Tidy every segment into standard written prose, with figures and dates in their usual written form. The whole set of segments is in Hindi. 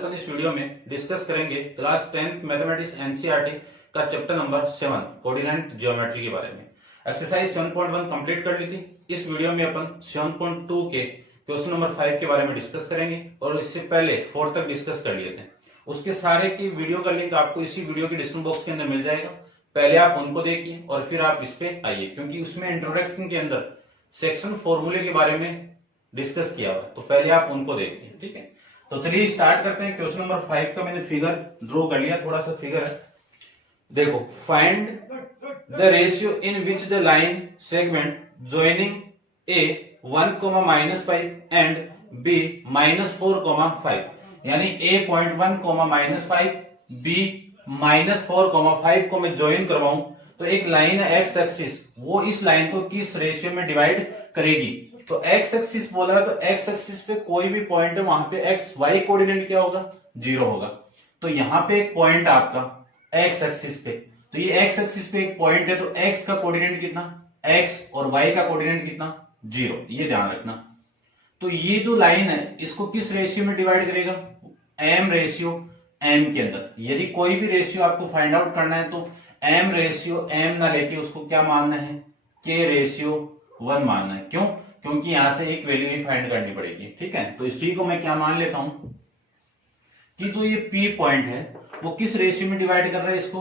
अपन इस वीडियो में डिस्कस करेंगे क्लास 10th मैथमेटिक्स एनसीईआरटी का चैप्टर नंबर 7 कोऑर्डिनेट ज्योमेट्री के बारे में। एक्सरसाइज 7.1 कंप्लीट कर ली थी। इस वीडियो में अपन 7.2 के क्वेश्चन नंबर 5 के बारे में डिस्कस करेंगे और इससे पहले 4 तक डिस्कस कर लिए थे। उसके सारे की वीडियो का लिंक आपको इसी वीडियो के डिस्क्रिप्शन बॉक्स के अंदर मिल जाएगा। पहले आप उनको देखिए और फिर आप इस पे आइए, क्योंकि उसमें इंट्रोडक्शन के अंदर सेक्शन फॉर्मूले के बारे में डिस्कस किया हुआ है, तो पहले आप उनको देखिए। ठीक है, तो चलिए स्टार्ट करते हैं। क्वेश्चन नंबर 5 का मैंने फिगर ड्रॉ कर लिया, थोड़ा सा फिगर है, देखो। Find the ratio in which the line segment joining A 1,-5 and B -4,5, यानी a पॉइंट 1,-5 b -4,5 को मैं ज्वाइन करवाऊं तो एक लाइन है एक्स एक्सिस, वो इस लाइन को किस रेशियो में डिवाइड करेगी। तो एक्स एक्सिस बोला है, तो एक्स एक्सिस पे कोई भी पॉइंट है, वहां पे एक्स वाई कोऑर्डिनेट क्या होगा, 0 होगा। तो यहाँ पे एक पॉइंट आपका एक्स एक्सिस पे, तो ये एक्स एक्सिस पे एक पॉइंट है, तो एक्स का कोऑर्डिनेट कितना, एक्स, और वाई का कोऑर्डिनेट कितना, 0, ये ध्यान रखना। तो ये जो लाइन है इसको किस रेशियो में डिवाइड करेगा, एम रेशियो एम के अंदर। यदि कोई भी रेशियो आपको फाइंड आउट करना है तो एम रेशियो एम ना लेके उसको क्या मानना है, के रेशियो 1 मानना है। क्यों? क्योंकि यहां से एक वैल्यू ही फाइंड करनी पड़ेगी। ठीक है, तो इसी को मैं क्या मान लेता हूं कि जो ये पी पॉइंट है वो किस रेशियो में डिवाइड कर रहा है इसको,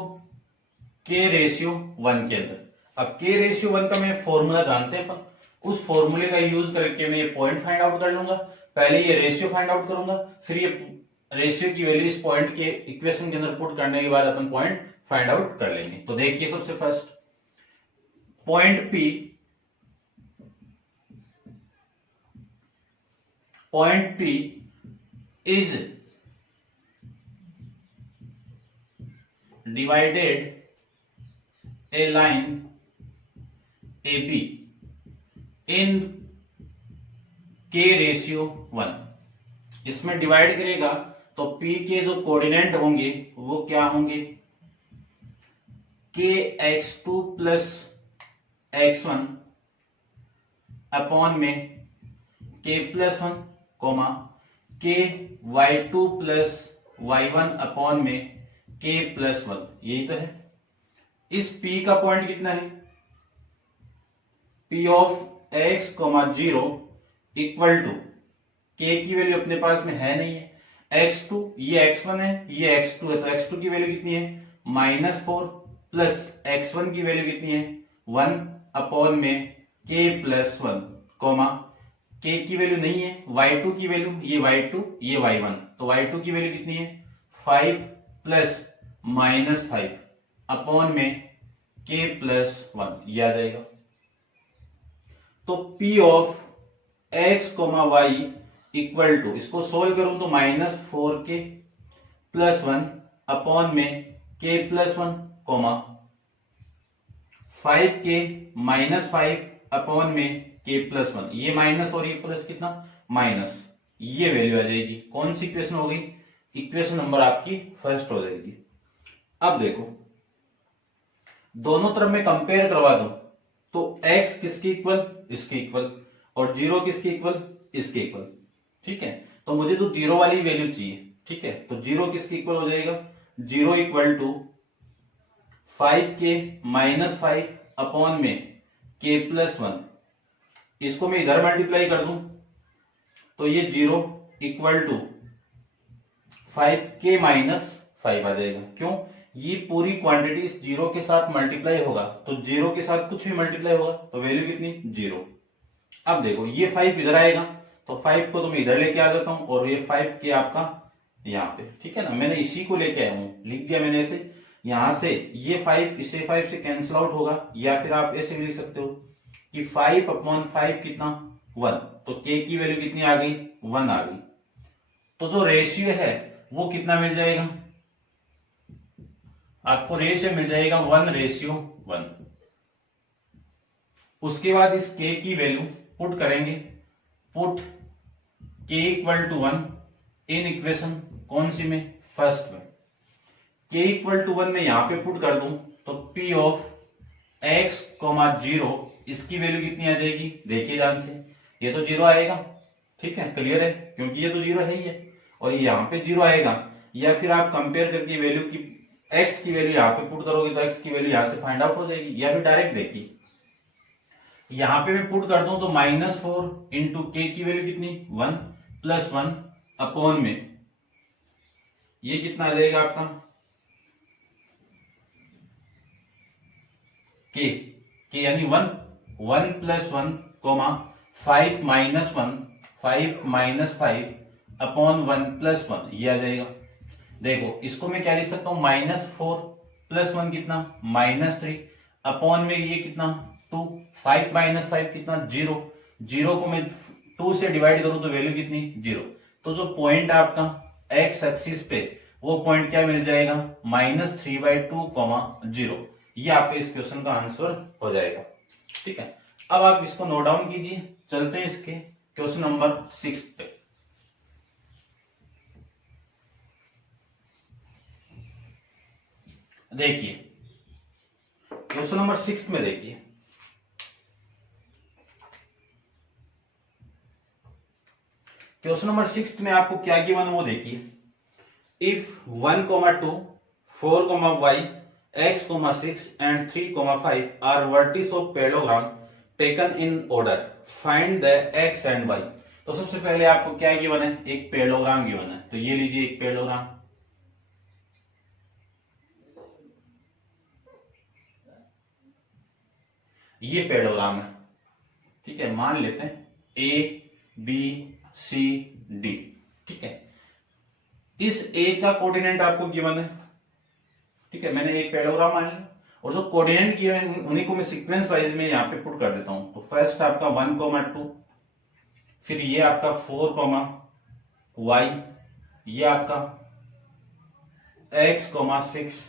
के रेशियो 1 के अंदर। अब के रेशियो 1 का मैं फॉर्मूला जानते हैं, पर उस फॉर्मूले का यूज करके मैं ये पॉइंट फाइंड आउट कर लूंगा। पहले ये रेशियो फाइंड आउट करूंगा, फिर ये रेशियो की वैल्यू इस पॉइंट के इक्वेशन के अंदर पुट करने के बाद अपन पॉइंट फाइंड आउट कर लेंगे। तो देखिए, सबसे first point P is divided a line AB in K ratio 1। इसमें डिवाइड करेगा तो P के जो कोऑर्डिनेट होंगे वो क्या होंगे, kx2 प्लस x1 अपॉन में k plus 1, k y2 plus y1 upon में k प्लस 1, यही तो है। इस p का पॉइंट कितना है, p of x, 0 equal to k की वैल्यू अपने पास में है नहीं है, x2, ये x1 है, ये x2 है, तो x2 की वैल्यू कितनी है, -4 प्लस x1 की वैल्यू कितनी है, 1 अपॉन में k प्लस 1, k की वैल्यू नहीं है, y2 की वैल्यू, ये y2, ये y1, तो y2 की वैल्यू कितनी है, 5 प्लस -5 अपॉन में k प्लस 1, ये आ जाएगा। तो p of x, y equal to, इसको सोल्व करूं तो -4k प्लस 1 अपॉन में k प्लस 1, 5k -5 अपॉन में k प्लस 1, ये माइनस और ये प्लस, कितना, माइनस, ये वैल्यू आ जाएगी। कौन सी इक्वेशन हो गई, इक्वेशन नंबर आपकी फर्स्ट हो जाएगी। अब देखो, दोनों तरफ में कंपेयर करवा दूं तो x किसके इक्वल, इसके इक्वल, और 0 किसके इक्वल, इसके इक्वल। ठीक है, तो मुझे तो 0 वाली वैल्यू चाहिए। ठीक है, तो 0 किसके इक्वल हो जाएगा, 0 इक्वल टू 5k -5 अपॉन में k प्लस 1, इसको मैं इधर मल्टीप्लाई कर दूं तो ये 0 इक्वल टू 5k -5 आ जाएगा। क्यों, ये पूरी क्वांटिटी इस 0 के साथ मल्टीप्लाई होगा, तो 0 के साथ कुछ भी मल्टीप्लाई होगा तो वैल्यू कितनी, 0। अब देखो, ये 5 इधर आएगा तो 5 को तो मैं इधर लेके आ जाता हूं, और ये 5k आपका यहाँ पे। ठीक है ना, मैंने इसी को लेके आया हूं, लिख दिया मैंने ऐसे। यहां से ये 5 इससे 5 से कैंसिल आउट होगा, या फिर आप ऐसे भी लिख सकते हो कि 5 अपॉन 5 कितना, 1, तो k की वैल्यू कितनी आ गई, 1 आ गई। तो जो रेशियो है वो कितना मिल जाएगा आपको, रेशियो मिल जाएगा 1:1। उसके बाद इस k की वैल्यू पुट करेंगे, put k equal to 1 in equation कौन सी में, फर्स्ट में। k इक्वल टू 1 में यहां पे पुट कर दूं तो p ऑफ x, 0, इसकी वैल्यू कितनी आ जाएगी, देखिए ध्यान से, ये तो 0 आएगा। ठीक है, क्लियर है, क्योंकि ये तो 0 है ही है। और ये यहाँ पे 0 आएगा, या फिर आप कंपेयर करके वैल्यू की x की वैल्यू यहाँ पे पुट करोगे तो x की वैल्यू यहाँ से फाइंड आउट हो जाएगी। या फिर डायरेक्ट देखिए यहाँ पे मैं पुट कर दूं तो -4 इंटू के की वैल्यू कितनी 1 प्लस 1 अपॉन में ये कितना आ जाएगा आपका के यानी 1 plus 1 comma 5 minus 1 5 minus 5 upon 1 plus 1 ये आ जाएगा। देखो इसको मैं क्या लिख सकता हूं -4 प्लस 1 कितना -3 अपॉन में ये कितना 2 5 माइनस 5 कितना 0 0 को मैं 2 से डिवाइड करूं तो वैल्यू कितनी 0। तो जो पॉइंट आपका x एक्सिस पे वो पॉइंट क्या मिल जाएगा -3/2 0। ये आपके इस क्वेश्चन का आंसर हो जाएगा। ठीक है, अब आप इसको नोट डाउन कीजिए। चलते हैं इसके क्वेश्चन नंबर 6 पे। देखिए क्वेश्चन नंबर 6 में देखिए क्वेश्चन नंबर 6 में आपको क्या गिवन है वो देखिए। If 1, 2, 4, y, x, 6 and 3, 5 are vertices of parallelogram taken in order, find the x and y। तो सबसे पहले आपको क्या गिवन है, एक पैरेललोग्राम गिवन है। तो ये लीजिए एक पैरेललोग्राम, ये पैरेललोग्राम है। ठीक है, मान लेते हैं ए बी सी डी। ठीक है, इस ए का कोऑर्डिनेट आपको गिवन है। ठीक है, मैंने एक पैरेललोग्राम मान लिया और जो कोऑर्डिनेट गिवन उन्हीं को मैं सीक्वेंस वाइज में यहाँ पे पुट कर देता हूं। तो फर्स्ट आपका 1, 2, फिर ये आपका 4, y, ये आपका x, 6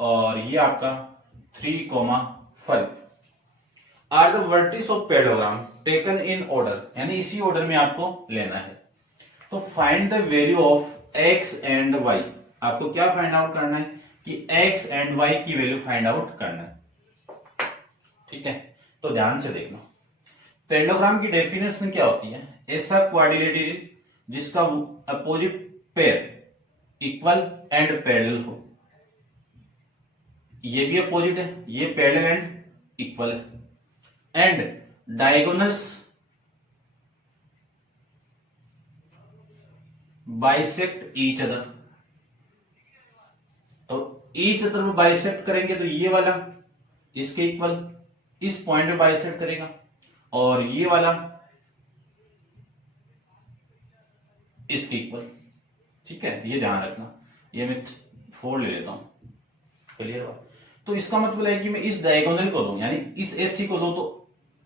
और ये आपका 3, 5 are the vertices of parallelogram taken in order, यानी इसी ऑर्डर में आपको लेना है। तो find the value of x and y। आपको क्या फाइंड आउट करना है कि x एंड y की वैल्यू फाइंड आउट करना है। ठीक है, तो ध्यान से देखना। पैरेललोग्राम की डेफिनेशन क्या होती है, ऐसा क्वाड्रिलेटरल जिसका opposite pair equal and parallel हो। ये भी अपोजिट है, ये पैरेलल एंड इक्वल है, and diagonals bisect each other. तो ईच अदर में बाइसेक्ट करेंगे तो ये वाला इसके इक्वल इस पॉइंट में बाइसेक्ट करेगा और ये वाला इसके इक्वल। ठीक है, ये ध्यान रखना। ये मैं 4 ले लेता हूं, क्लियर हुआ। तो इसका मतलब है कि मैं इस डायगोनल को दूं, यानी इस एससी को दूं तो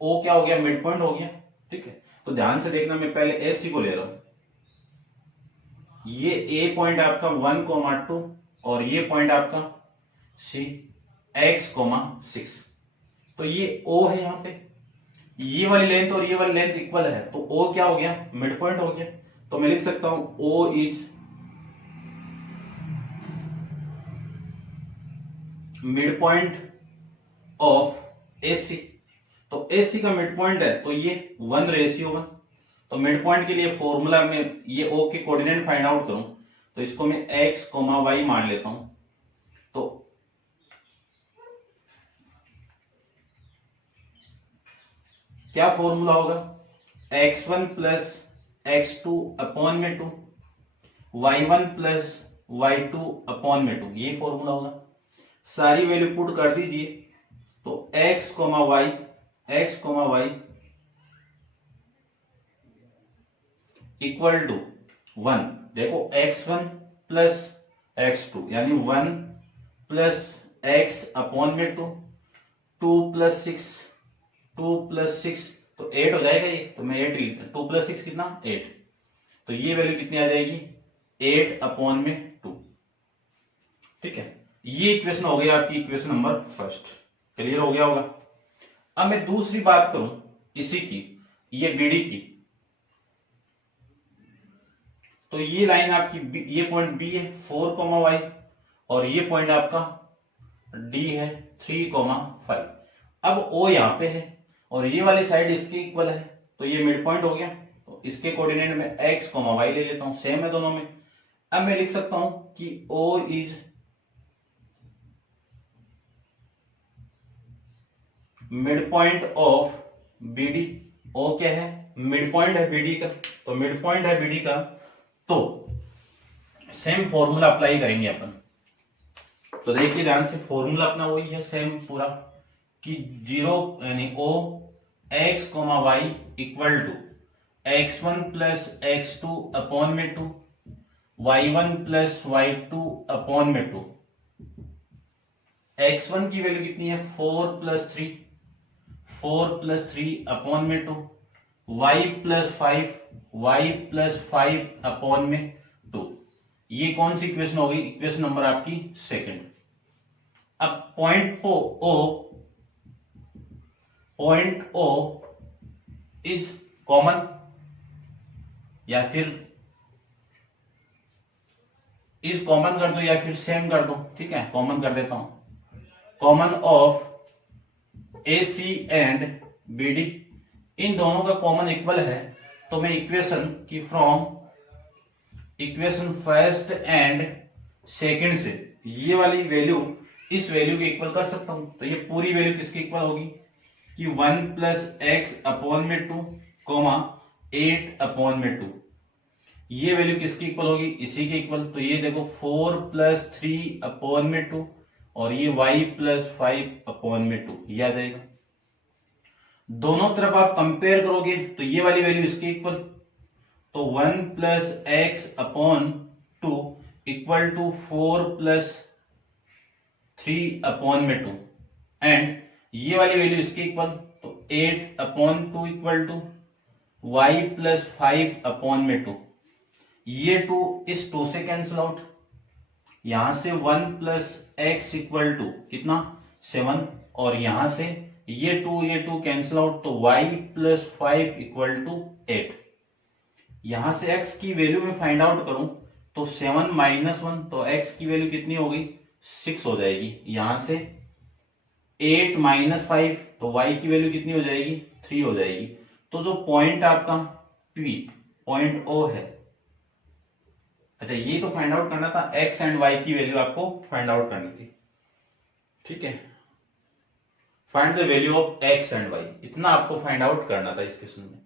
ओ क्या हो गया, मिड पॉइंट हो गया। ठीक है, तो ध्यान से देखना, मैं पहले एससी को ले रहा हूं। ये ए पॉइंट आपका 1, 2 और ये पॉइंट आपका सी x, 6। तो ये ओ है, यहां पे ये वाली लेंथ और ये वाली लेंथ इक्वल है, तो ओ क्या हो गया, मिड पॉइंट हो गया। तो मैं लिख सकता हूं O is mid point of AC. तो एसी का मिड पॉइंट है तो ये 1:1। तो मिड पॉइंट के लिए फॉर्मूला में ये ओ के कोऑर्डिनेट फाइंड आउट करूं तो इसको मैं x, y मान लेता हूं। तो क्या फॉर्मूला होगा, x1 प्लस x2 अपॉन में 2, y1 प्लस y2 अपॉन में 2, ये फॉर्मूला होगा। सारी वैल्यू पुट कर दीजिए तो x, y इक्वल टू 1। देखो x1 प्लस x2 यानी 1 प्लस x अपॉन में 2, 2 प्लस 6 तो 8 हो जाएगा ये। तो मैं 8 लिखता हूं, 2 प्लस 6 कितना 8। तो ये वैल्यू कितनी आ जाएगी 8 अपॉन में 2। ठीक है, ये इक्वेशन हो गई आपकी इक्वेशन नंबर फर्स्ट। क्लियर हो गया होगा। अब मैं दूसरी बात करूं इसी की, ये बीडी की। तो ये लाइन आपकी ये पॉइंट बी है 4, y और ये पॉइंट आपका डी है 3, 5। अब ओ यहां पे है और ये वाली साइड इसके इक्वल है, तो ये मिड पॉइंट हो गया। तो इसके कोऑर्डिनेट में x, y ले लेता हूं, सेम है दोनों में। अब मैं लिख सकता हूं कि O is mid point of BD। O क्या है? मिड पॉइंट है BD का, तो मिड पॉइंट है BD का, तो सेम फॉर्मूला अप्लाई करेंगे अपन। तो देखिए ध्यान से, फॉर्मूला अपना वही है सेम पूरा, कि 0 यानी O x comma y equal to x1 plus x2 upon में 2, y1 प्लस y2 अपॉन में 2। x1 की वैल्यू कितनी है? 4 प्लस 3, 4 प्लस 3 अपॉन में 2, y plus 5, y plus 5 upon में 2। ये कौन सी इक्वेशन होगी? इक्वेशन नंबर आपकी सेकंड। अब पॉइंट O इज कॉमन, या फिर इज कॉमन कर दो या फिर सेम कर दो, ठीक है, कॉमन कर देता हूं। Common of AC and BD, इन दोनों का कॉमन इक्वल है, तो मैं इक्वेशन की from equation first and second से ये वाली वैल्यू इस वैल्यू के इक्वल कर सकता हूं। तो ये पूरी वैल्यू किसके इक्वल होगी? कि 1 प्लस एक्स अपॉन में 2 कोमा 8 अपॉन में 2। ये वैल्यू किसकी इक्वल होगी? इसी के इक्वल। तो ये देखो 4 प्लस 3 अपॉन में 2 और ये y प्लस 5 अपॉन में 2, ये आ जाएगा। दोनों तरफ आप कंपेयर करोगे तो ये वाली वैल्यू इसके इक्वल, तो 1 plus x upon 2 equal to 4 plus 3 upon में 2, एंड ये वाली वैल्यू इसके इक्वल, तो 8 upon 2 equal to y plus 5 upon में 2। ये 2 इस 2 से कैंसिल आउट, यहां से 1 प्लस एक्स इक्वल टू कितना? 7, और यहां से ये 2 कैंसिल आउट, तो y प्लस 5 इक्वल टू 8। यहां से x की वैल्यू में फाइंड आउट करूं तो 7 माइनस 1, तो x की वैल्यू कितनी हो गई? 6 हो जाएगी। यहां से 8 माइनस 5, तो y की वैल्यू कितनी हो जाएगी? 3 हो जाएगी। तो जो पॉइंट आपका P पॉइंट O है, अच्छा ये तो फाइंड आउट करना था, x एंड y की वैल्यू आपको फाइंड आउट करनी थी, ठीक है। Find the value of x and y, इतना आपको फाइंड आउट करना था इस क्वेश्चन में।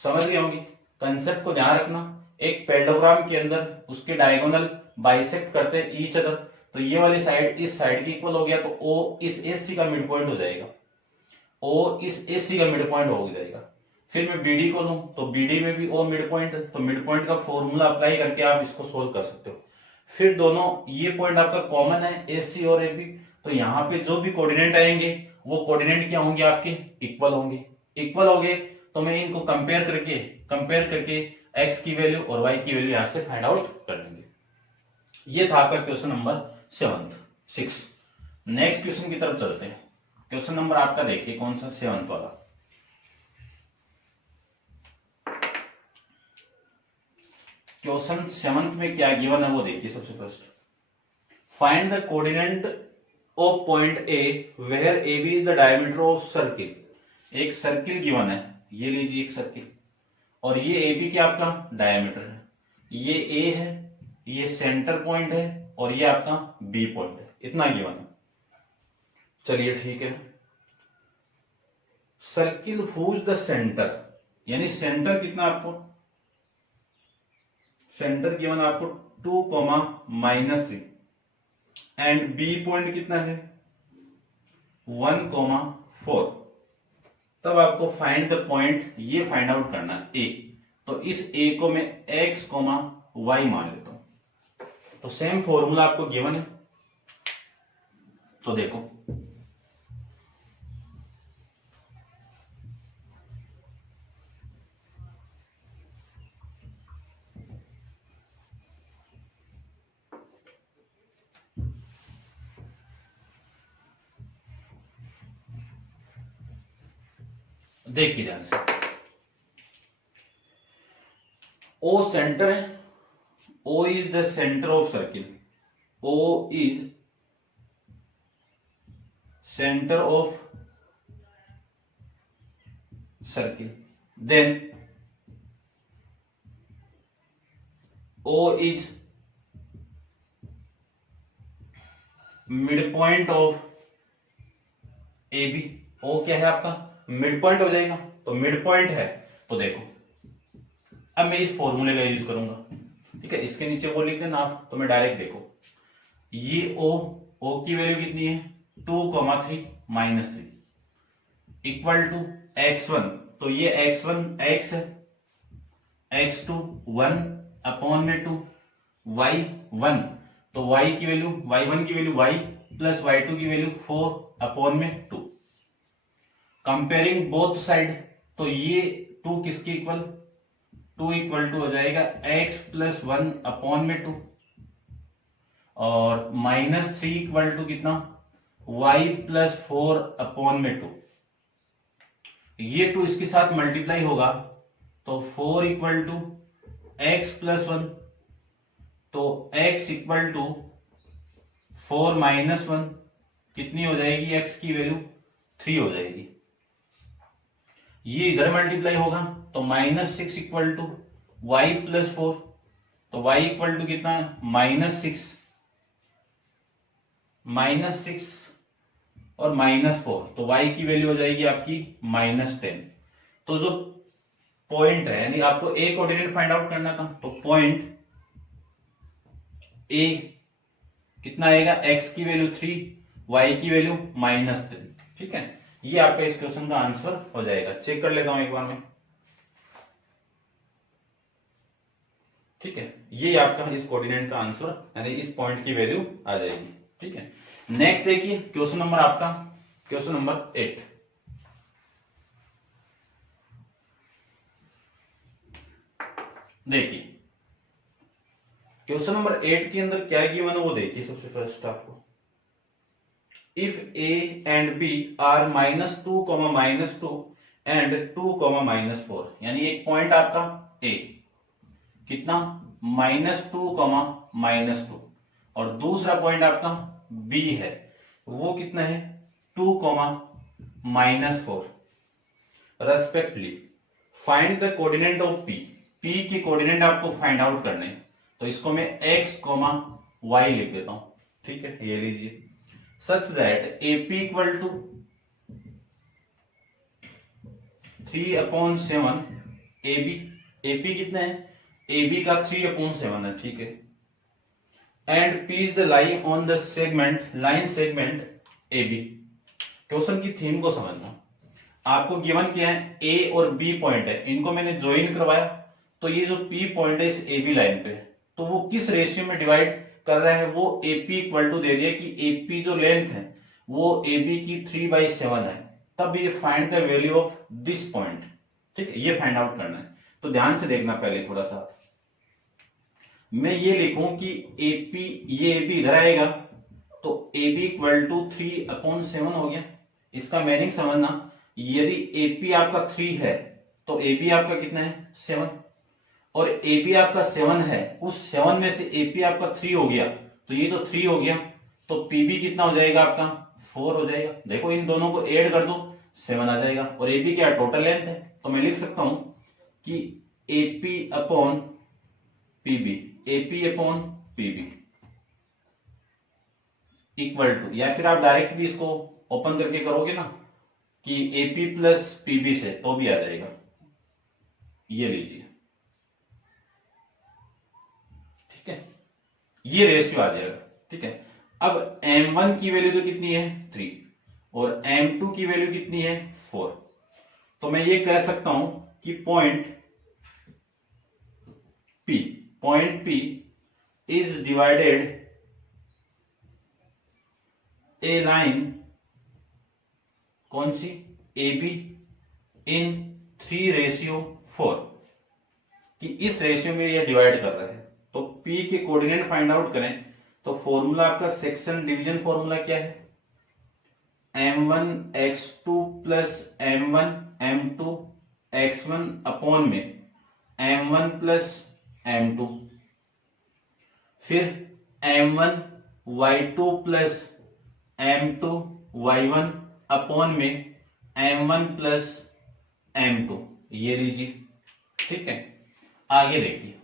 समझ गए होंगे? कंसेप्ट को ध्यान रखना, एक पैरेललोग्राम के अंदर उसके डायगोनल बाइसेक्ट करते हैं ईच अदर, तो ये वाली साइड इस साइड की इक्वल हो गया, तो O इस AC का मिड पॉइंट हो जाएगा, O इस AC का मिड पॉइंट हो जाएगा। फिर मैं BD को लूं तो BD में भी O मिड पॉइंट है, तो मिड पॉइंट का फॉर्मूला अप्लाई करके आप इसको सोल्व कर सकते हो। फिर दोनों ये पॉइंट आपका कॉमन है AC और AB, तो यहाँ पे जो भी कोऑर्डिनेट आएंगे वो कोऑर्डिनेट क्या होंगे? आपके इक्वल होंगे। इक्वल हो गए तो मैं इनको कंपेयर करके x की वैल्यू और y की वैल्यू यहां से फाइंड आउट कर लेंगे। ये था आपका क्वेश्चन नंबर 6। नेक्स्ट क्वेश्चन की तरफ चलते हैं। क्वेश्चन नंबर आपका देखिए कौन सा? 7 वाला। क्वेश्चन 7 में क्या गिवन है वो देखिए। सबसे first, find the coordinate of point A where AB is the diameter of circle. एक सर्किल गिवन है, ये लीजिए एक सर्किल, और ये AB क्या आपका डायमीटर है, ये A है, ये सेंटर पॉइंट है, और ये आपका B पॉइंट है। इतना गिवन है। चलिए ठीक है। सर्किल हुज द सेंटर, यानी सेंटर कितना आपको? सेंटर गिवन आपको 2, -3, एंड B पॉइंट कितना है? 1, 4। तब आपको फाइंड द पॉइंट ये फाइंड आउट करना है A। तो इस A को मैं x, y मान लेता हूं। तो सेम फॉर्मूला आपको गिवन है, तो देखो देखिए ध्यान से, O सेंटर है, O is the centre of circle, O is centre of circle, then O is mid point of A B. O क्या है आपका, मिड पॉइंट हो जाएगा, तो मिड पॉइंट है तो देखो अब मैं इस फॉर्मूले का यूज करूंगा, ठीक है। इसके नीचे वो लिख देना आप, तो मैं डायरेक्ट देखो ये ओ की वैल्यू कितनी है 2,3 -3 इक्वल टू x1, तो ये x1 x है, x2 1 अपॉन में 2, y1 तो y की वैल्यू y1 की वैल्यू y प्लस y2 की वैल्यू 4 अपॉन में 2। कंपेयरिंग बोथ साइड, तो ये 2 किसके इक्वल, 2 इक्वल टू हो जाएगा x प्लस 1 अपॉन में 2 और -3 इक्वल टू कितना y प्लस 4 अपॉन में 2। ये 2 इसके साथ मल्टीप्लाई होगा तो 4 इक्वल टू x प्लस 1, तो x इक्वल टू 4 माइनस 1 कितनी हो जाएगी, x की वैल्यू 3 हो जाएगी। ये इधर मल्टीप्लाई होगा तो -6 इक्वल टू y प्लस 4, तो y इक्वल टू कितना है -6 और -4, तो y की वैल्यू हो जाएगी आपकी -10। तो जो पॉइंट है यानी आपको a कोऑर्डिनेट फाइंड आउट करना था, तो पॉइंट a कितना आएगा, x की वैल्यू 3 y की वैल्यू -3, ठीक है। ये आपका इस क्वेश्चन का आंसर हो जाएगा। चेक कर लेता हूं एक बार में, ठीक है। ये आपका इस कोऑर्डिनेट का आंसर यानी इस पॉइंट की वैल्यू आ जाएगी, ठीक है। नेक्स्ट देखिए क्वेश्चन नंबर आपका, क्वेश्चन नंबर 8। देखिए क्वेश्चन नंबर 8 के अंदर क्या गिवन है वो देखिए। सबसे फर्स्ट आपको if a and b are -2, -2 and 2, -4, यानी एक पॉइंट आपका a कितना -2, -2 और दूसरा पॉइंट आपका b है वो कितना है 2, -4 respectively. Find the coordinate of p, p के कोऑर्डिनेट आपको फाइंड आउट करने, तो इसको मैं x, y लिख देता हूं, ठीक है। ये लीजिए such that AP equal to 3/7 AB, AP कितना है, AB का 3/7 है, ठीक है। And P is the line on the segment, line segment AB। Question की थीम को समझना, आपको गिवन किया है A और B पॉइंट है, इनको मैंने ज्वाइन करवाया, तो ये जो P पॉइंट है इस AB लाइन पे, तो वो किस रेशियो में डिवाइड कर रहा है, वो AP इक्वल टू दे दिया कि AP जो लेंथ है वो AB की 3/7 है, तब ये find the value of this point, ठीक है। ये फाइंड आउट करना है, तो ध्यान से देखना। पहले थोड़ा सा मैं ये लिखूं कि AP, ये AB इधर आएगा तो AB इक्वल टू 3/7 हो गया। इसका मीनिंग समझना, यदि AP आपका 3 है तो AB आपका कितना है 7, और AB आपका 7 है, उस 7 में से AP आपका 3 हो गया, तो ये तो 3 हो गया, तो PB कितना हो जाएगा आपका 4 हो जाएगा। देखो इन दोनों को ऐड कर दो 7 आ जाएगा, और AB क्या टोटल लेंथ है, तो मैं लिख सकता हूं कि AP upon PB, AP upon PB equal to, या फिर आप डायरेक्ट भी इसको ओपन करके करोगे ना कि AP प्लस PB से, तो भी आ जाएगा। ये लीजिए, ठीक है, ये रेशियो आ जाएगा, ठीक है। अब M1 की वैल्यू तो कितनी है 3 और M2 की वैल्यू कितनी है 4, तो मैं ये कह सकता हूं कि point P is divided A line, कौन सी AB इन 3/4, कि इस रेशियो में ये डिवाइड कर रहे हैं। तो P के कोऑर्डिनेट फाइंड आउट करें तो फॉर्मूला आपका सेक्शन डिवीजन फॉर्मूला क्या है, M1x2 plus M1 M2 x1 upon में M1 प्लस M2, फिर M1 y2 plus M2 y1 upon में M1 प्लस M2। ये लीजिए, ठीक है। आगे देखिए,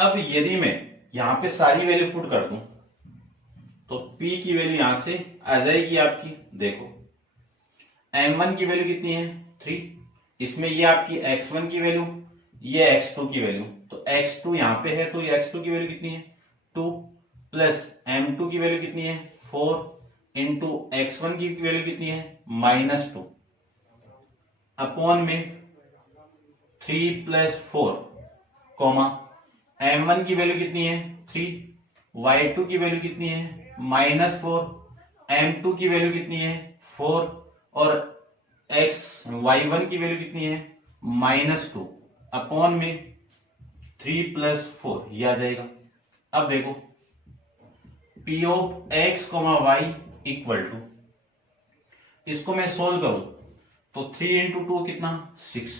अब यदि मैं यहां पे सारी वैल्यू पुट कर दूं तो P की वैल्यू यहां से आ जाएगी आपकी, देखो M1 की वैल्यू कितनी है 3, इसमें ये आपकी X1 की वैल्यू, ये X2 की वैल्यू, तो X2 यहां पे है तो ये X2 की वैल्यू कितनी है 2 प्लस M2 की वैल्यू कितनी है 4 इंटू X1 की वैल्यू कितनी है -2 अपॉन में 3 प्लस 4 कॉमा M1 की वैल्यू कितनी है 3, Y2 की वैल्यू कितनी है -4, M2 की वैल्यू कितनी है 4 और Y1 की वैल्यू कितनी है -2 अपॉन में 3 प्लस 4, ये आ जाएगा। अब देखो P of X, Y equal to, इसको मैं सोल्व करूं तो 3 इंटू 2 कितना 6,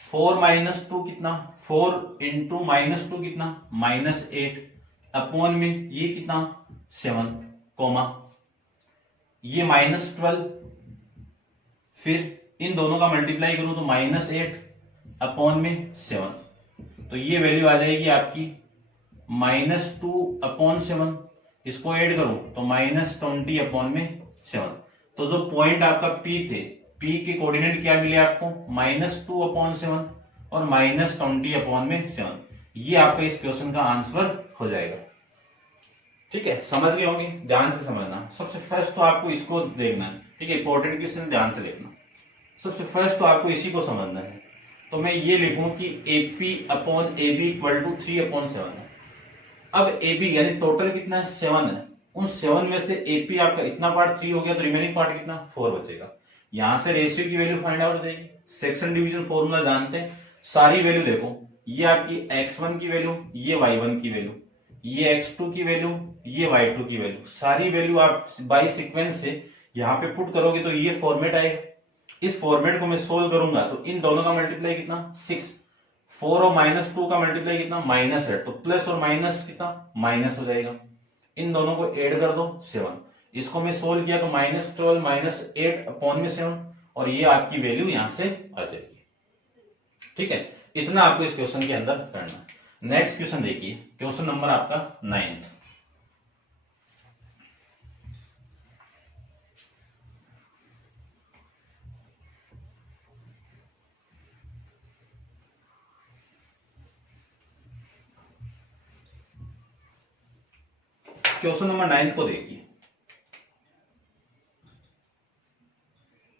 4 माइनस 2 कितना 4 इंटू -2 कितना -8 अपॉन में ये कितना 7 कॉमा ये -12, फिर इन दोनों का मल्टीप्लाई करूं तो -8 अपॉन में 7, तो ये वैल्यू आ जाएगी आपकी -2 अपॉन 7, इसको ऐड करूं तो -20 अपॉन में 7। तो जो पॉइंट आपका P थे, P के कोऑर्डिनेट क्या मिले आपको -2 अपॉन 7 और -20 अपॉन में 7, ये आपका इस क्वेश्चन का आंसर हो जाएगा। ठीक है, समझ गए होंगे, ध्यान से समझना। सबसे फर्स्ट तो आपको इसको देखना है, ठीक है, इंपॉर्टेंट क्वेश्चन ध्यान से देखना। सबसे फर्स्ट तो आपको इसी को समझना है, तो मैं ये लिखूं कि AP upon AB equal to 3 upon 7 है। अब AB यानी टोटल कितना है 7 है, उन 7 में से AP आपका इतना पार्ट 3 हो गया तो रिमेनिंग पार्ट कितना 4 बचेगा। यहां से रेशियो की वैल्यू फाइंड आउट हो जाएगी, सेक्शन डिवीजन फॉर्मूला जानते हैं, सारी वैल्यू देखो, ये आपकी X1 की वैल्यू, ये Y1 की वैल्यू, ये X2 की वैल्यू, ये Y2 की वैल्यू, सारी वैल्यू आप बाय सीक्वेंस से यहां पे पुट करोगे तो ये फॉर्मेट आएगा। इस फॉर्मेट को मैं सोल्व करूंगा तो इन दोनों का मल्टीप्लाई कितना 6, 4 और -2 का मल्टीप्लाई कितना -8, तो प्लस और माइनस कितना माइनस हो जाएगा। इन दोनों को ऐड कर दो 7, इसको मैं सोल्व किया तो -12 -8 अपॉन में 7 और ये आपकी वैल्यू यहां से आ जाएगी। ठीक है, इतना आपको इस क्वेश्चन के अंदर करना। नेक्स्ट क्वेश्चन देखिए, क्वेश्चन नंबर आपका 9। क्वेश्चन नंबर 9 को देखिए,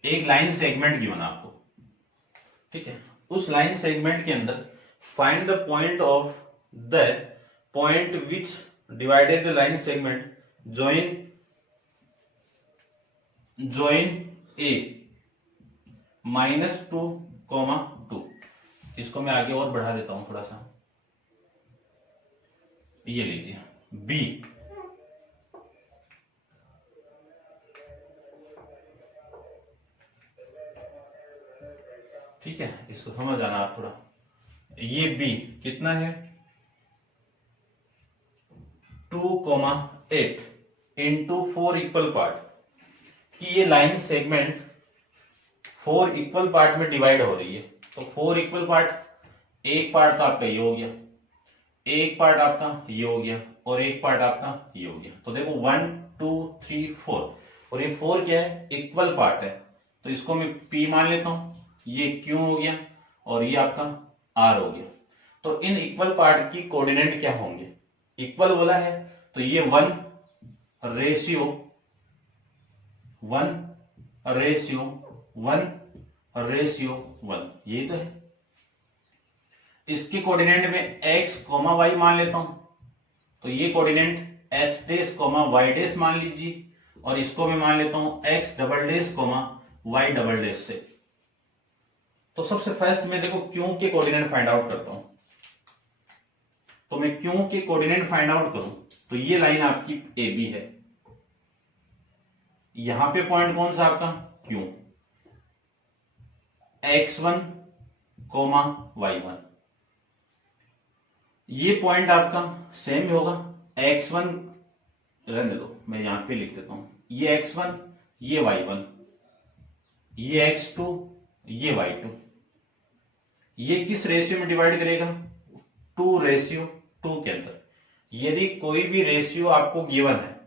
एक लाइन सेगमेंट गिवन आपको, ठीक है, उस लाइन सेगमेंट के अंदर find the point of the point which divided the line segment join A -2, इसको मैं आगे और बढ़ा देता हूं थोड़ा सा, ये लीजिए B ठीक है, इसको समझ जाना आप थोड़ा। ये B कितना है 2,8 इंटू 4 इक्वल पार्ट, कि ये लाइन सेगमेंट 4 इक्वल पार्ट में डिवाइड हो रही है। तो 4 इक्वल पार्ट, एक पार्ट तो आपका ये हो गया, एक पार्ट आपका ये हो गया और एक पार्ट आपका ये हो गया। तो देखो 1 2 3 4 और ये 4 क्या है इक्वल पार्ट है, तो इसको मैं P मान लेता हूं, ये Q हो गया और ये आपका R हो गया। तो इन इक्वल पार्ट की कोऑर्डिनेट क्या होंगे, इक्वल बोला है तो ये 1 रेशियो 1 रेशियो 1 रेशियो 1, ये तो है। इसके कोऑर्डिनेट में x, y मान लेता हूं, तो ये coordinate h dash, y dash मान लीजिए, और इसको मैं मान लेता हूं x double dash, y double dash से। तो सबसे फर्स्ट मैं देखो क्यों के कोऑर्डिनेट फाइंड आउट करता हूं, तो मैं क्यों के कोऑर्डिनेट फाइंड आउट करूं तो ये लाइन आपकी AB है, यहां पे पॉइंट कौन सा आपका Q, x1, y1, ये पॉइंट आपका सेम ही होगा, x1 रहने दो, मैं यहां पे लिख देता हूं, ये x1, ये y1, ये x2, ये y2, ये किस रेशियो में डिवाइड करेगा 2:2 के अंदर यदि कोई भी रेशियो आपको गिवन है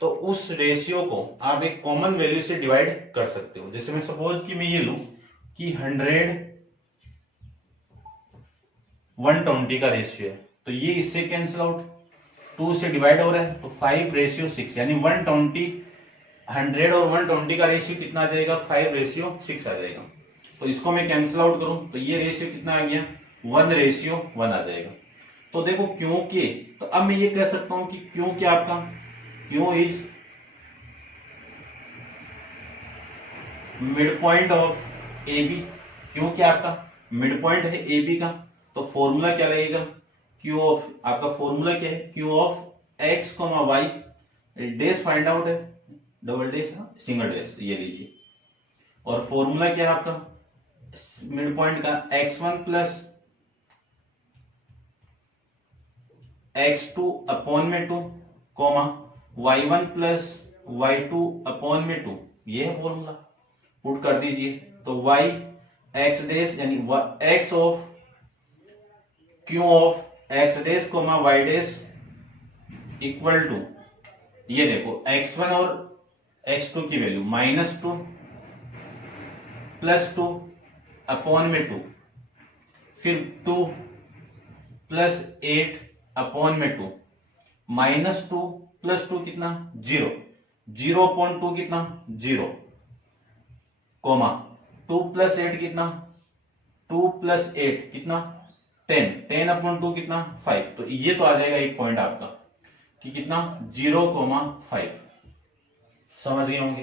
तो उस रेशियो को आप एक कॉमन वैल्यू से डिवाइड कर सकते हो। जैसे मैं सपोज कि मैं ये लूं कि 100 120 का रेशियो है, तो ये इससे कैंसिल आउट, 2 से डिवाइड हो रहा है तो 5:6 यानी 120 100 और 120 का रेशियो कितना आ जाएगा, 5:6 आ जाएगा। तो इसको मैं कैंसिल आउट करूं तो ये रेशियो कितना आ गया, 1:1 आ जाएगा। तो देखो क्योंकि, तो अब मैं ये कह सकता हूं कि क्योंकि आपका Q is mid point of A B, क्योंकि आपका मिड पॉइंट है ए बी का, तो फॉर्मूला क्या रहेगा, क्यू ऑफ, आपका फॉर्मूला क्या है, Q of x comma y, dash find out है, डबल डैश सिंगल डैश, ये लीजिए। और फॉर्मूला क्या है आपका मिड पॉइंट का, x1 प्लस x2 अपॉन में 2 comma y1 plus y2 upon में 2, ये है फॉर्मूला, पुट कर दीजिए। तो y x डैश यानी x of q of x dash comma y dash equal to, ये देखो x1 और x2 की वैल्यू -2 प्लस 2 अपॉन में 2, फिर 2 प्लस 8 अपॉन में 2, -2 प्लस 2 कितना 0, 0 अपॉन 2 कितना 0, कोमा 2 प्लस 8 कितना 2 प्लस 8 कितना 10, 10 अपॉन 2 कितना 5। तो ये तो आ जाएगा एक पॉइंट आपका कि कितना 0,5, समझ गए होंगे।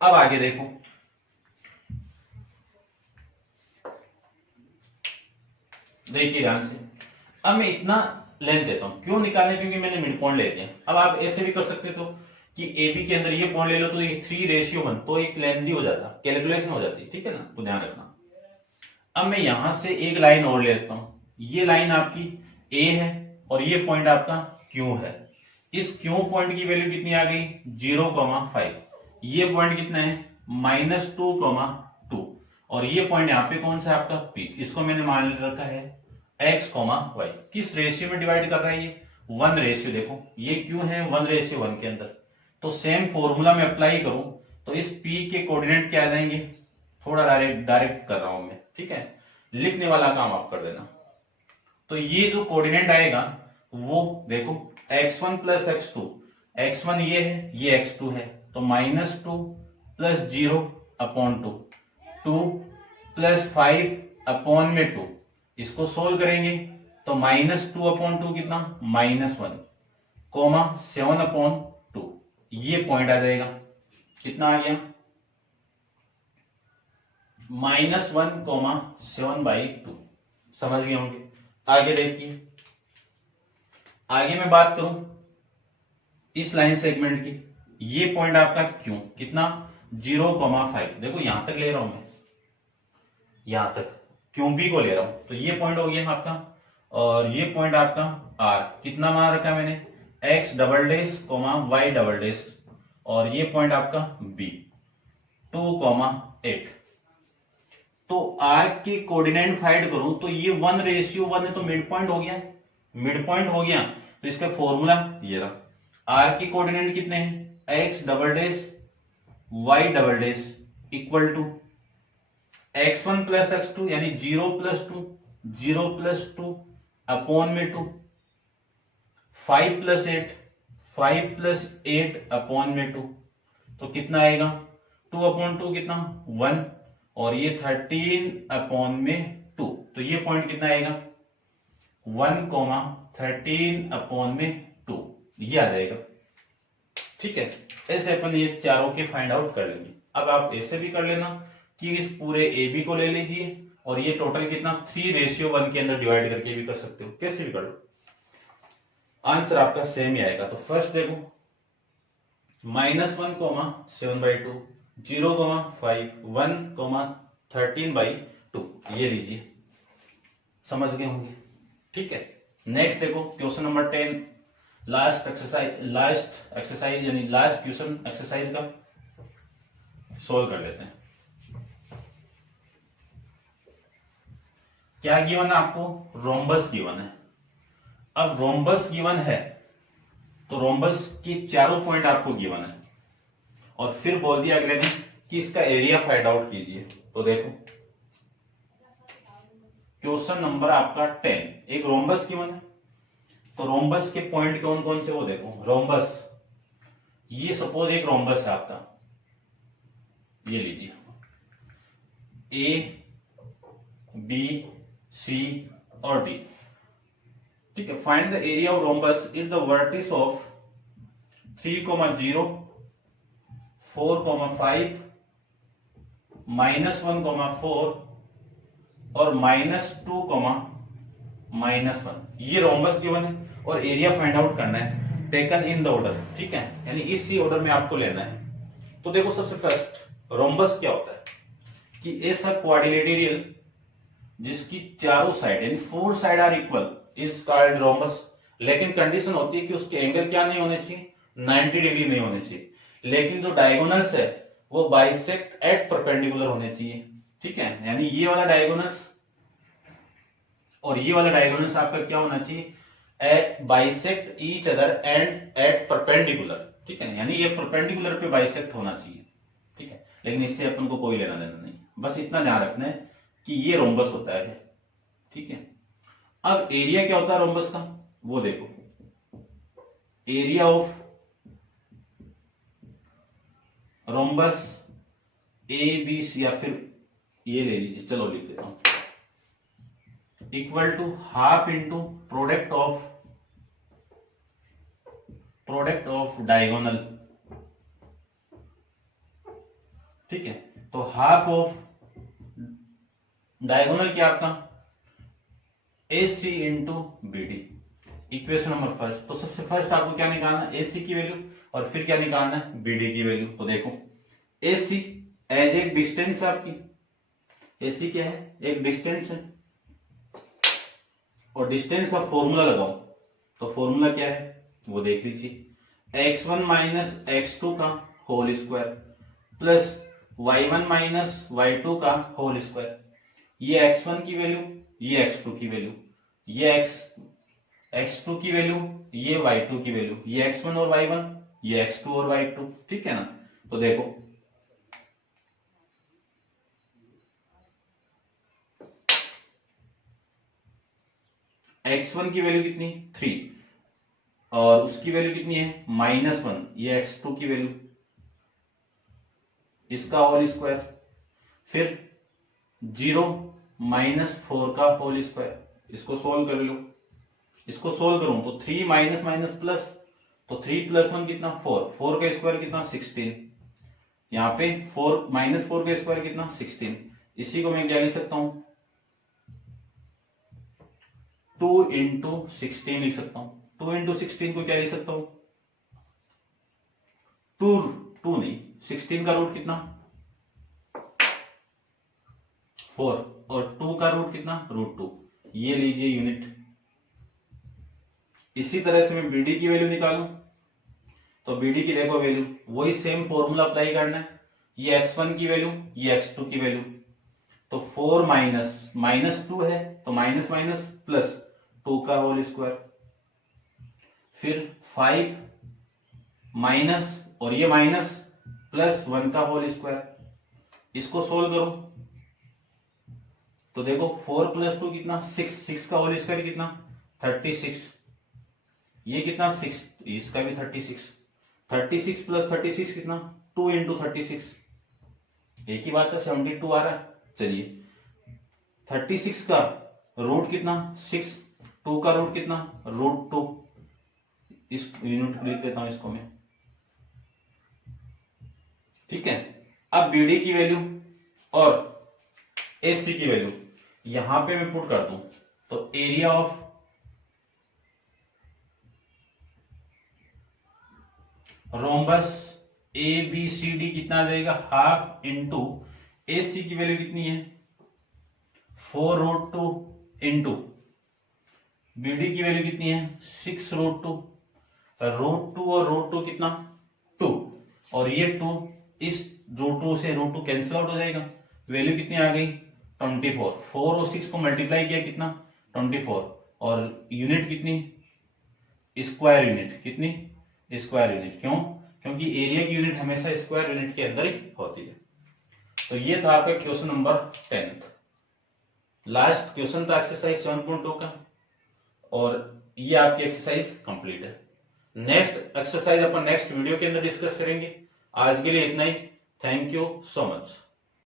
अब आगे देखो, देखिए ध्यान से, अब मैं इतना लेंथ लेता हूं, क्यों निकालने, क्योंकि मैंने मिड पॉइंट ले लिया। अब आप ऐसे भी कर सकते तो कि ए बी के अंदर ये पॉइंट ले लो तो ये 3:1, तो एक लेंथी हो जाता, कैलकुलेशन हो जाती, ठीक है ना, तो ध्यान रखना। अब मैं यहां से एक लाइन और ले लेता हूं, ये लाइन आपकी ए है और ये पॉइंट आपका क्यू है। इस क्यू पॉइंट की वैल्यू कितनी आ गई 0,5, ये पॉइंट कितना है -2,2, और ये पॉइंट यहाँ पे कौन सा आपका पी, इसको मैंने मान रखा है x, y। किस रेशियो में डिवाइड कर रहा है ये 1 रेशियो, देखो ये क्यों है 1:1 के अंदर। तो सेम फॉर्मूला में अप्लाई करूं तो इस p के कोऑर्डिनेट क्या आ जाएंगे, थोड़ा डायरेक्ट कर रहा हूं मैं, ठीक है, लिखने वाला काम आप कर देना। तो ये जो कोऑर्डिनेट आएगा वो देखो x1 प्लस x2, x1 ये है, ये x2 है, तो -2 प्लस 0 अपॉन 2, 2 प्लस 5 अपॉन में 2, इसको सोल्व करेंगे तो -2 अपॉन 2 कितना -1, कोमा 7 अपॉन 2, ये पॉइंट आ जाएगा, कितना आ गया -1,7/2, समझ गए होंगे। आगे देखिए, आगे मैं बात करूं इस लाइन सेगमेंट की, ये पॉइंट आपका क्यों कितना 0,5, देखो यहां तक ले रहा हूं मैं, यहां तक क्यों बी को ले रहा हूं, तो ये पॉइंट हो गया आपका, और ये पॉइंट आपका आर, कितना मान रखा है मैंने x double dash y double dash, और ये पॉइंट आपका बी 2,8। तो आर के कोऑर्डिनेट फाइंड करूं तो ये 1:1 है, तो मिड पॉइंट हो गया, मिड पॉइंट हो गया, तो इसका फॉर्मूला ये रहा, आर के कोऑर्डिनेट कितने हैं x double dash y double dash equal to x1 plus x2 यानी 0 प्लस 2, 0 प्लस 2 अपॉन में 2, 5 प्लस 8, 5 प्लस 8 अपॉन में 2, तो कितना आएगा 2 अपॉन 2 कितना 1, और ये 13 अपॉन में 2, तो ये पॉइंट कितना आएगा 1,13 अपॉन में 2, ये आ जाएगा, ठीक है। ऐसे अपन ये चारों के फाइंड आउट कर लेंगे। अब आप ऐसे भी कर लेना कि इस पूरे ए बी को ले लीजिए और ये टोटल कितना 3:1 के अंदर डिवाइड करके भी कर सकते हो, कैसे भी कर लो, आंसर आपका सेम ही आएगा। तो फर्स्ट देखो -1,7/2, 0,5, 1,13/2, ये लीजिए, समझ गए होंगे, ठीक है। नेक्स्ट देखो क्वेश्चन नंबर 10, लास्ट एक्सरसाइज यानी लास्ट क्वेश्चन एक्सरसाइज का सोल्व कर लेते हैं। क्या गिवन है आपको, रोम्बस गिवन है, अब रोम्बस गिवन है तो रोम्बस की चारों पॉइंट आपको गिवन है और फिर बोल दिया अगले दिन कि इसका एरिया फाइंड आउट कीजिए। तो देखो क्वेश्चन नंबर आपका 10, एक रोम्बस गिवन है तो रोम्बस के पॉइंट कौन कौन से वो देखो। रोम्बस, ये सपोज एक रोम्बस है आपका, ये लीजिए ए बी सी और डी, ठीक है। Find the area of rhombus if the vertices of 3, 0, 4, 5, -1, 4 और -2, -1, ये रोम्बस गिवन है और एरिया फाइंड आउट करना है टेकन इन द ऑर्डर, ठीक है, यानी इसी ऑर्डर में आपको लेना है। तो देखो सबसे फर्स्ट रोम्बस क्या होता है कि ऐसा क्वाड्रिलेटरल जिसकी चारों साइड यानी 4 side are equal is called rhombus. लेकिन कंडीशन होती है कि उसके एंगल क्या नहीं होने चाहिए, 90 डिग्री नहीं होने चाहिए, लेकिन जो डायगोनल्स है वो बाइसेक्ट एट परपेंडिकुलर होने चाहिए, ठीक है। यानी ये वाला डायगोनल्स और ये वाला डायगोनल्स आपका क्या होना चाहिए, it bisect each other and it perpendicular, ठीक है, यानी ये परपेंडिकुलर पे बाइसेक्ट होना चाहिए, ठीक है। लेकिन इससे अपन को कोई लेना देना नहीं, बस इतना ध्यान रखना है कि ये रोम्बस होता है, ठीक है। अब एरिया क्या होता है रोम्बस का, वो देखो, area of rhombus A B C, या फिर ये ले लीजिए, चलो लिख देता हूं, equal to half into product of diagonal, ठीक है। तो हाफ ऑफ डायगोनल क्या आपका A C into B D, equation number first. तो सबसे फर्स्ट आपको क्या निकालना है, ए सी की वैल्यू, और फिर क्या निकालना है, बी डी की वैल्यू। तो देखो ए सी एज एक डिस्टेंस आपकी, ए सी क्या है, एक डिस्टेंस है, और डिस्टेंस का फॉर्मूला लगाओ, तो फॉर्मूला क्या है वो देख लीजिए, x1 माइनस x2 का whole square plus y1 minus y2 का होल स्क्वायर। ये x1 की वैल्यू, ये x2 की वैल्यू, ये x2 की वैल्यू, ये y2 की वैल्यू, ये x1 और y1, ये x2 और y2, ठीक है ना। तो देखो x1 की वैल्यू कितनी 3 और उसकी वैल्यू कितनी है -1, ये x2 की वैल्यू, इसका होल स्क्वायर, फिर 0 -4 का होल स्क्वायर, इसको सोल्व कर लो। इसको सोल्व करूं तो 3 माइनस माइनस प्लस, तो 3 + 1 कितना 4, 4 का स्क्वायर कितना 16, यहाँ पे 4 -4 का स्क्वायर कितना 16, इसी को मैं क्या लिख सकता हूं 2 × 16 लिख सकता हूं। 2 × 16 को क्या लिख सकता हूं 2 नहीं, 16 का रूट कितना 4 और 2 का रूट कितना √2, ये लीजिए यूनिट। इसी तरह से मैं बीडी की वैल्यू निकालूं तो बीडी की देखो वैल्यू, वही सेम फॉर्मूला अप्लाई करना है, ये x1 की वैल्यू, ये x2 की वैल्यू, तो 4 -2 है तो माइनस माइनस प्लस 2 का होल स्क्वायर, फिर 5 माइनस और ये माइनस प्लस 1 का होल स्क्वायर, इसको सोल्व करो तो देखो 4 + 2 कितना 6 का होल स्क्वायर कितना 36, ये कितना 6, इसका भी 36 + 36 कितना 2 × 36, एक ही बात है 72 आ रहा है। चलिए 36 का रूट कितना 6, 2 का रूट कितना √2, इस यूनिट लिख देता हूं इसको मैं, ठीक है। अब बीडी की वैल्यू और एसी की वैल्यू यहां पे मैं पुट कर दूं तो area of rhombus A B C D कितना आ जाएगा, हाफ इंटू एसी की वैल्यू कितनी है 4√2 इंटू बीडी की वैल्यू कितनी है 6√2, √2 और √2 कितना 2, और ये 2 इस √2 से √2 कैंसिल आउट हो जाएगा, वैल्यू कितनी आ गई 24, 4 और 6 को मल्टीप्लाई किया कितना 24, और यूनिट कितनी स्क्वायर यूनिट। कितनी? Square unit. क्यों? क्योंकि एरिया की यूनिट हमेशा स्क्वायर यूनिट के अंदर ही होती है। तो ये था आपका क्वेश्चन नंबर 10। लास्ट क्वेश्चन था एक्सरसाइज 7.2 का, और ये आपकी एक्सरसाइज कंप्लीट है। नेक्स्ट एक्सरसाइज अपन नेक्स्ट वीडियो के अंदर डिस्कस करेंगे। आज के लिए इतना ही। Thank you so much.